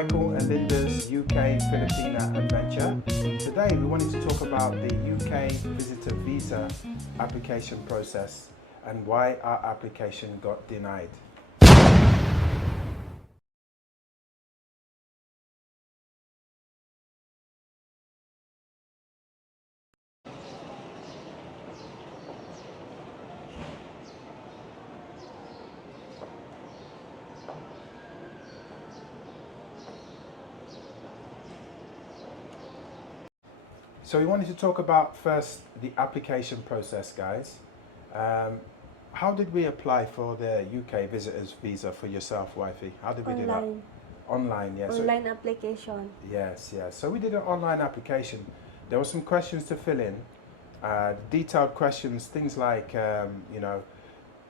Michael and Linda's UK Filipina adventure. Today we wanted to talk about the UK visitor visa application process and why our application got denied. So we wanted to talk about first the application process, guys. How did we apply for the UK visitors visa for yourself, wifey? How did we do that? Online. Online, yes. Yeah. Online application. Yes, yes. So we did an online application. There were some questions to fill in, detailed questions, things like,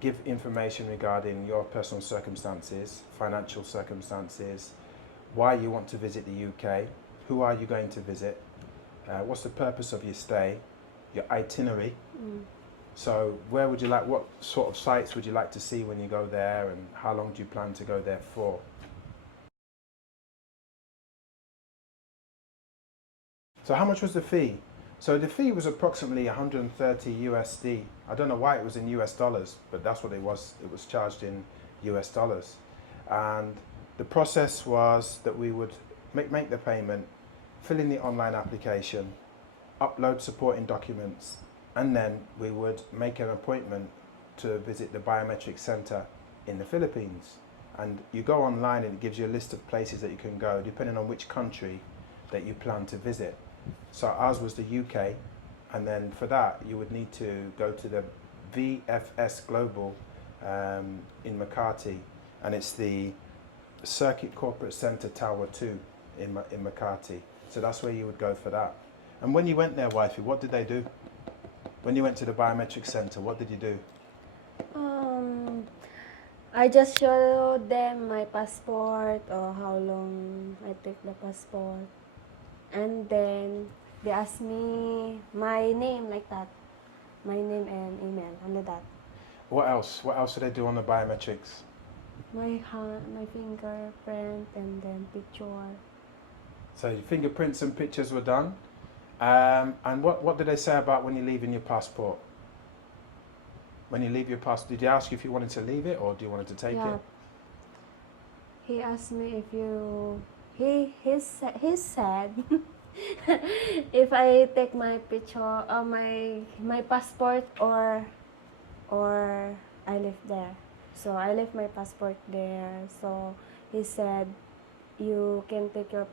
give information regarding your personal circumstances, financial circumstances, why you want to visit the UK, who are you going to visit, what's the purpose of your stay, your itinerary. So where would you like, what sort of sites would you like to see when you go there, and how long do you plan to go there for? So how much was the fee? So the fee was approximately 130 USD. I don't know why it was in US dollars, but that's what it was. It was charged in US dollars. And the process was that we would make the payment, fill in the online application, upload supporting documents, and then we would make an appointment to visit the biometric center in the Philippines. And you go online and it gives you a list of places that you can go depending on which country that you plan to visit. So ours was the UK, and then for that you would need to go to the VFS Global in Makati, and it's the Circuit Corporate Center Tower 2 in Makati. So that's where you would go for that. And when you went there, wifey, what did they do? When you went to the biometric center, what did you do? I just showed them my passport or how long I take the passport. And then they asked me my name, like that. My name and email, under that. What else? What else did they do on the biometrics? My hand, my fingerprint, and then picture. So your fingerprints and pictures were done. And what did they say about when you leave in your passport? When you leave your passport, did he ask you if you wanted to leave it or do you wanted to take it? He asked me if you... He said if I take my picture, my passport, or I left there. So I left my passport there. So he said you can take your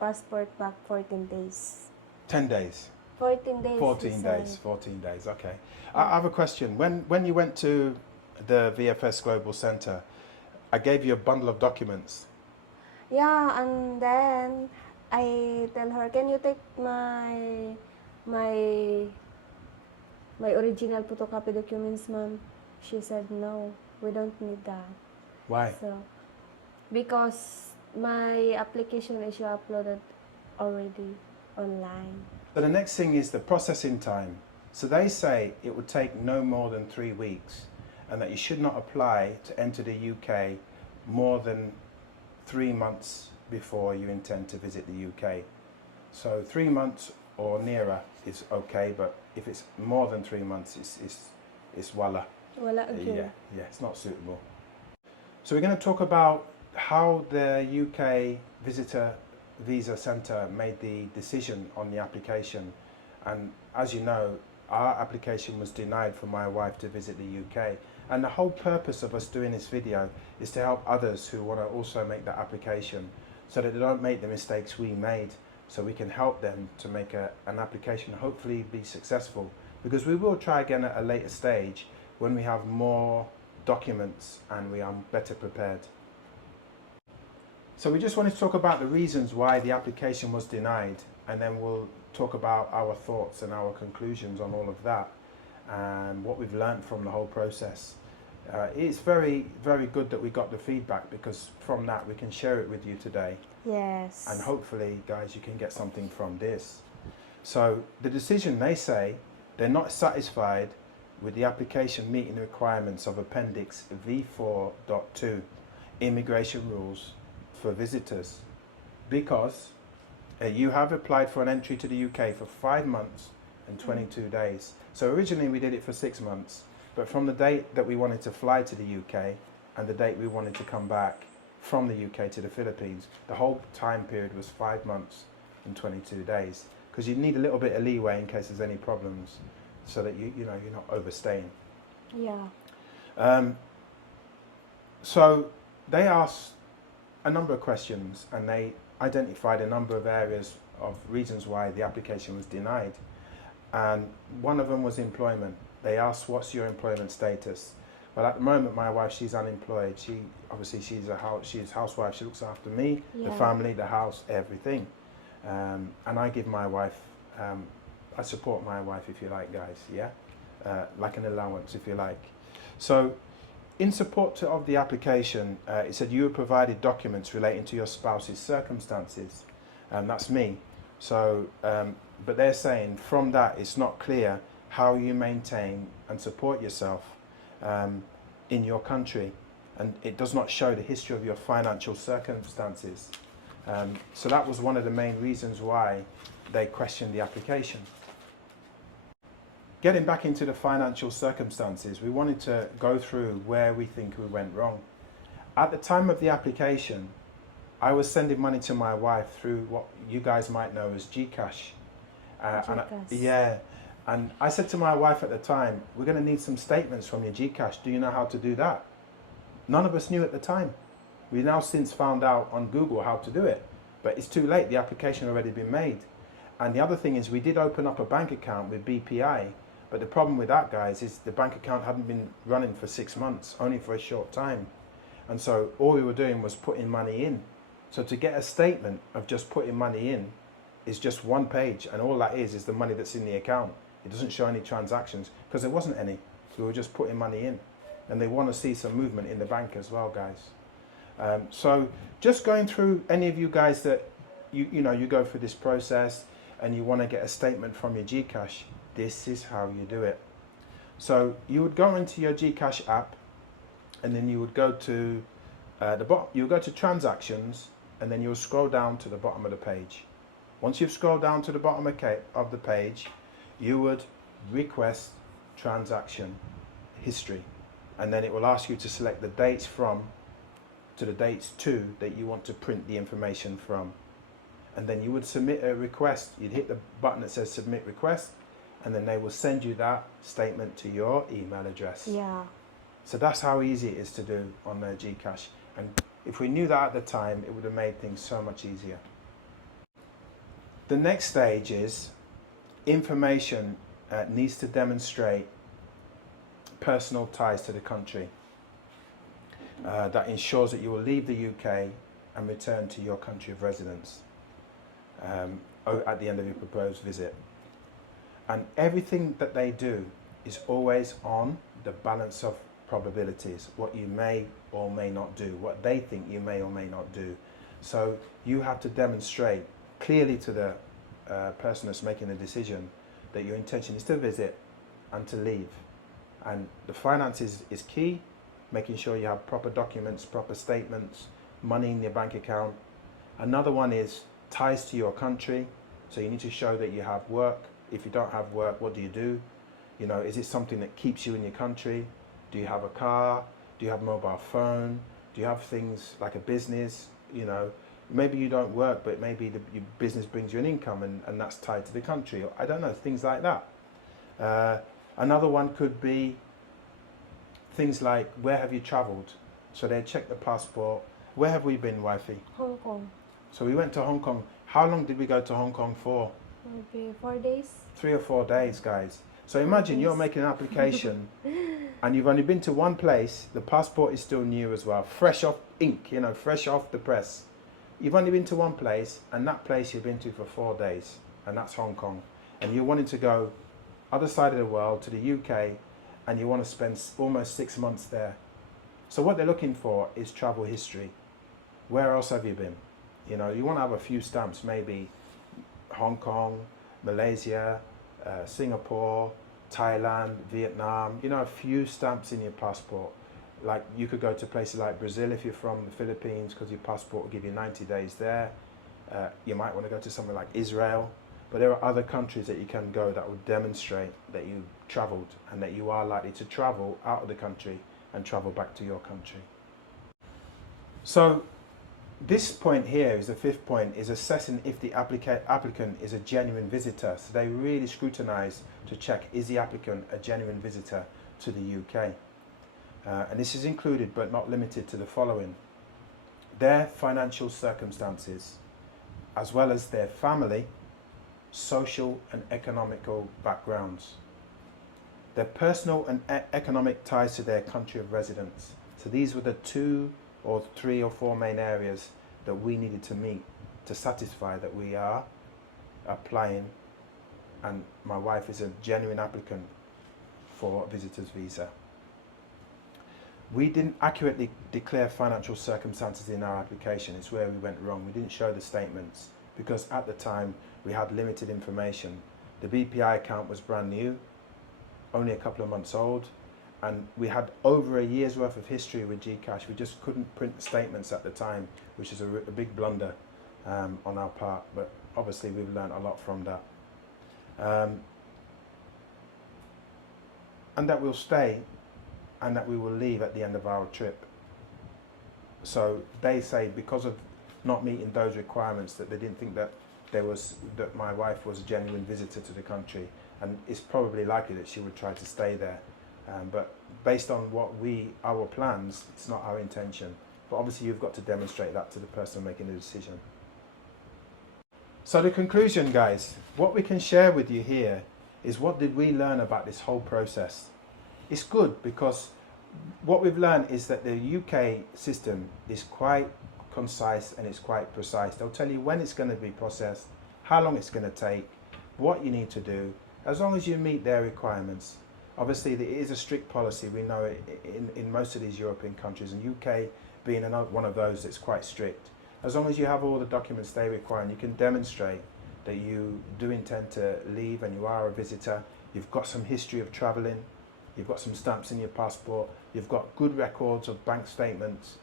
passport back 14 days. 10 days. 14 days. 14 days. 14 days. Okay. I have a question. When you went to the VFS Global Center, I gave you a bundle of documents. Yeah, and then I tell her, can you take my original photocopy documents, ma'am? She said, no, we don't need that. Why? So, because my application is uploaded already online. So the next thing is the processing time. So they say it would take no more than 3 weeks, and that you should not apply to enter the UK more than 3 months before you intend to visit the UK. So 3 months or nearer is okay, but if it's more than 3 months, it's wala. Wala, okay. Yeah, it's not suitable. So we're going to talk about how the UK Visitor Visa Centre made the decision on the application. And as you know, our application was denied for my wife to visit the UK. And the whole purpose of us doing this video is to help others who want to also make that application, so that they don't make the mistakes we made, so we can help them to make an application, hopefully be successful. Because we will try again at a later stage when we have more documents and we are better prepared. So we just wanted to talk about the reasons why the application was denied, and then we'll talk about our thoughts and our conclusions on all of that and what we've learned from the whole process. It's very, very good that we got the feedback, because from that we can share it with you today. Yes. And hopefully, guys, you can get something from this. So the decision, they say they're not satisfied with the application meeting the requirements of Appendix V4.2 Immigration Rules for visitors because you have applied for an entry to the UK for 5 months and 22 days. So originally we did it for 6 months, but from the date that we wanted to fly to the UK and the date we wanted to come back from the UK to the Philippines, the whole time period was 5 months and 22 days because you need a little bit of leeway in case there's any problems so that you're not overstaying. Yeah. So they asked a number of questions and they identified a number of areas of reasons why the application was denied. And one of them was employment. They asked, what's your employment status? Well, at the moment, my wife, she's unemployed. She's a housewife. She looks after me, the family, the house, everything. And I give my wife, I support my wife, if you like, guys, yeah? Like an allowance, if you like. So in support of the application, it said you were provided documents relating to your spouse's circumstances. And that's me. So, but they're saying from that, it's not clear how you maintain and support yourself in your country. And it does not show the history of your financial circumstances. So that was one of the main reasons why they questioned the application. Getting back into the financial circumstances, we wanted to go through where we think we went wrong. At the time of the application, I was sending money to my wife through what you guys might know as GCash. And I said to my wife at the time, we're going to need some statements from your GCash. Do you know how to do that? None of us knew at the time. We now since found out on Google how to do it, but it's too late. The application had already been made. And the other thing is we did open up a bank account with BPI, but the problem with that, guys, is the bank account hadn't been running for 6 months, only for a short time. And so all we were doing was putting money in. So to get a statement of just putting money in is just one page, and all that is the money that's in the account. It doesn't show any transactions because there wasn't any. We were just putting money in, and they want to see some movement in the bank as well, guys. So just going through, any of you guys that you go through this process and you want to get a statement from your GCash, this is how you do it. So you would go into your GCash app, and then you would go to the bottom. You'll go to transactions, and then you'll scroll down to the bottom of the page. Once you've scrolled down to the bottom of the page, you would request transaction history, and then it will ask you to select the dates from to the dates to that you want to print the information from, and then you would submit a request. You'd hit the button that says submit request, and then they will send you that statement to your email address. Yeah. So that's how easy it is to do on their GCash. And if we knew that at the time, it would have made things so much easier. The next stage is information needs to demonstrate personal ties to the country. That ensures that you will leave the UK and return to your country of residence at the end of your proposed visit. And everything that they do is always on the balance of probabilities, what you may or may not do, what they think you may or may not do. So you have to demonstrate clearly to the person that's making the decision that your intention is to visit and to leave. And the finances is key, making sure you have proper documents, proper statements, money in your bank account. Another one is ties to your country. So you need to show that you have work. If you don't have work, what do you do? You know, is it something that keeps you in your country? Do you have a car? Do you have a mobile phone? Do you have things like a business? You know, maybe you don't work, but maybe your business brings you an income and that's tied to the country. Or, I don't know, things like that. Another one could be things like, where have you traveled? So they check the passport. Where have we been, wifey? Hong Kong. So we went to Hong Kong. How long did we go to Hong Kong for? Maybe 4 days. 3 or 4 days, guys. So imagine you're making an application and you've only been to one place. The passport is still new as well, fresh off ink, you know, fresh off the press. You've only been to one place, and that place you've been to for 4 days, and that's Hong Kong. And you're wanting to go other side of the world to the UK, and you want to spend almost 6 months there. So what they're looking for is travel history. Where else have you been? You know, you want to have a few stamps, maybe Hong Kong, Malaysia, Singapore, Thailand, Vietnam, you know, a few stamps in your passport. Like you could go to places like Brazil if you're from the Philippines, because your passport will give you 90 days there. You might want to go to somewhere like Israel, but there are other countries that you can go that will demonstrate that you traveled and that you are likely to travel out of the country and travel back to your country. So this point here is the fifth point, is assessing if the applicant is a genuine visitor. So they really scrutinize to check, is the applicant a genuine visitor to the UK? And this is included but not limited to the following: their financial circumstances, as well as their family, social and economical backgrounds, their personal and economic ties to their country of residence. So these were the 2 or 3 or 4 main areas that we needed to meet to satisfy that we are applying and my wife is a genuine applicant for a visitor's visa. We didn't accurately declare financial circumstances in our application. It's where we went wrong. We didn't show the statements because at the time we had limited information. The BPI account was brand new, only a couple of months old, and we had over a year's worth of history with GCash. We just couldn't print the statements at the time, which is a big blunder on our part, but obviously we've learned a lot from that. And that we'll stay and that we will leave at the end of our trip. So they say because of not meeting those requirements that they didn't think that that my wife was a genuine visitor to the country, and it's probably likely that she would try to stay there. But based on our plans, it's not our intention. But obviously you've got to demonstrate that to the person making the decision. So the conclusion, guys, what we can share with you here is what did we learn about this whole process. It's good because what we've learned is that the UK system is quite concise and it's quite precise. They'll tell you when it's going to be processed, how long it's going to take, what you need to do, as long as you meet their requirements. Obviously, there is a strict policy, we know it in most of these European countries, and UK being one of those that's quite strict. As long as you have all the documents they require and you can demonstrate that you do intend to leave and you are a visitor, you've got some history of travelling, you've got some stamps in your passport, you've got good records of bank statements.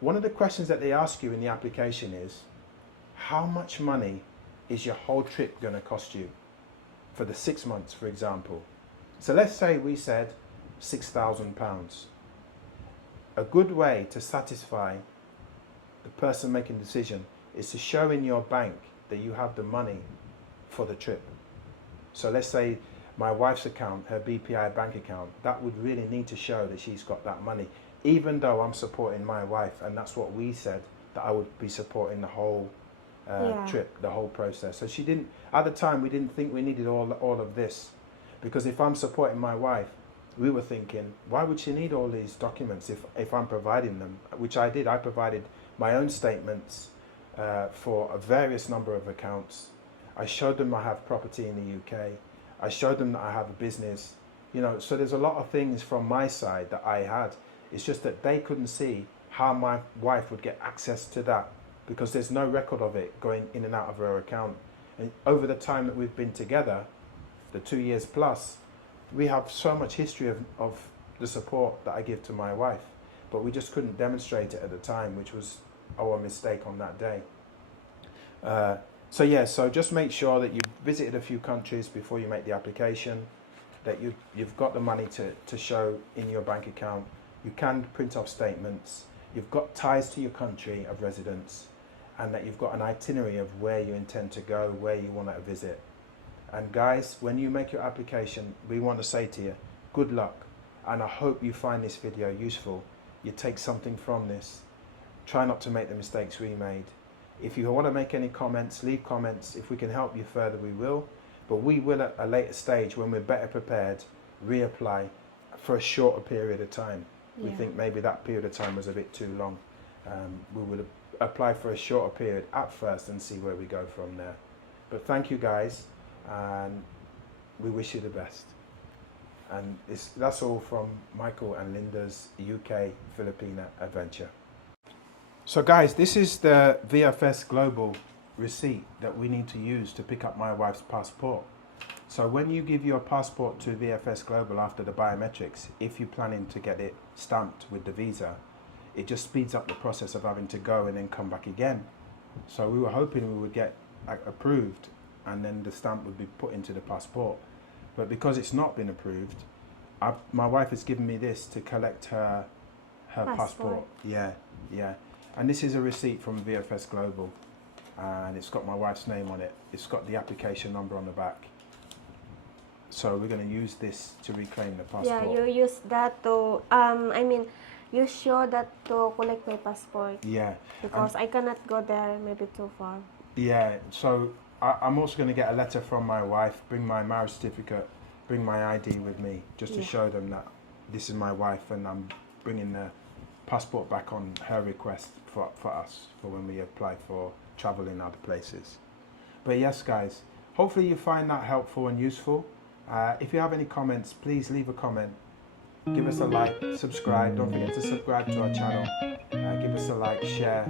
One of the questions that they ask you in the application is, how much money is your whole trip going to cost you for the 6 months, for example? So let's say we said £6,000. A good way to satisfy the person making the decision is to show in your bank that you have the money for the trip. So let's say my wife's account, her BPI bank account, that would really need to show that she's got that money, even though I'm supporting my wife, and that's what we said, that I would be supporting the whole trip, the whole process. So she didn't, at the time we didn't think we needed all of this, because if I'm supporting my wife, we were thinking, why would she need all these documents if I'm providing them, which I did. I provided my own statements for a various number of accounts. I showed them I have property in the UK. I showed them that I have a business, you know, so there's a lot of things from my side that I had. It's just that they couldn't see how my wife would get access to that because there's no record of it going in and out of her account. And over the time that we've been together, the 2 years plus, we have so much history of the support that I give to my wife, but we just couldn't demonstrate it at the time, which was our mistake on that day. So just make sure that you've visited a few countries before you make the application, that you've got the money to show in your bank account, you can print off statements, you've got ties to your country of residence, and that you've got an itinerary of where you intend to go, where you want to visit. And guys, when you make your application, we want to say to you, good luck, and I hope you find this video useful. You take something from this. Try not to make the mistakes we made. If you want to make any comments, leave comments. If we can help you further, we will. But we will at a later stage, when we're better prepared, reapply for a shorter period of time. We think maybe that period of time was a bit too long. We would apply for a shorter period at first and see where we go from there. But thank you guys, and we wish you the best. And that's all from Michael and Linda's UK Filipina adventure. So guys, this is the VFS Global receipt that we need to use to pick up my wife's passport. So when you give your passport to VFS Global after the biometrics, if you're planning to get it stamped with the visa, it just speeds up the process of having to go and then come back again. So we were hoping we would get approved and then the stamp would be put into the passport. But because it's not been approved, my wife has given me this to collect her passport. Yeah. And this is a receipt from VFS Global, and it's got my wife's name on it. It's got the application number on the back. So we're going to use this to reclaim the passport. Yeah, you use that to, you show that to collect my passport. Yeah. Because I cannot go there maybe too far. Yeah, so I'm also going to get a letter from my wife, bring my marriage certificate, bring my ID with me, just to show them that this is my wife and I'm bringing the passport back on her request for us, for when we apply for travel in other places. But yes, guys, hopefully you find that helpful and useful. If you have any comments, please leave a comment. Give us a like, subscribe. Don't forget to subscribe to our channel. Give us a like, share.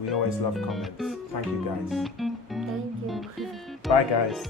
We always love comments. Thank you, guys. Thank you. Bye, guys.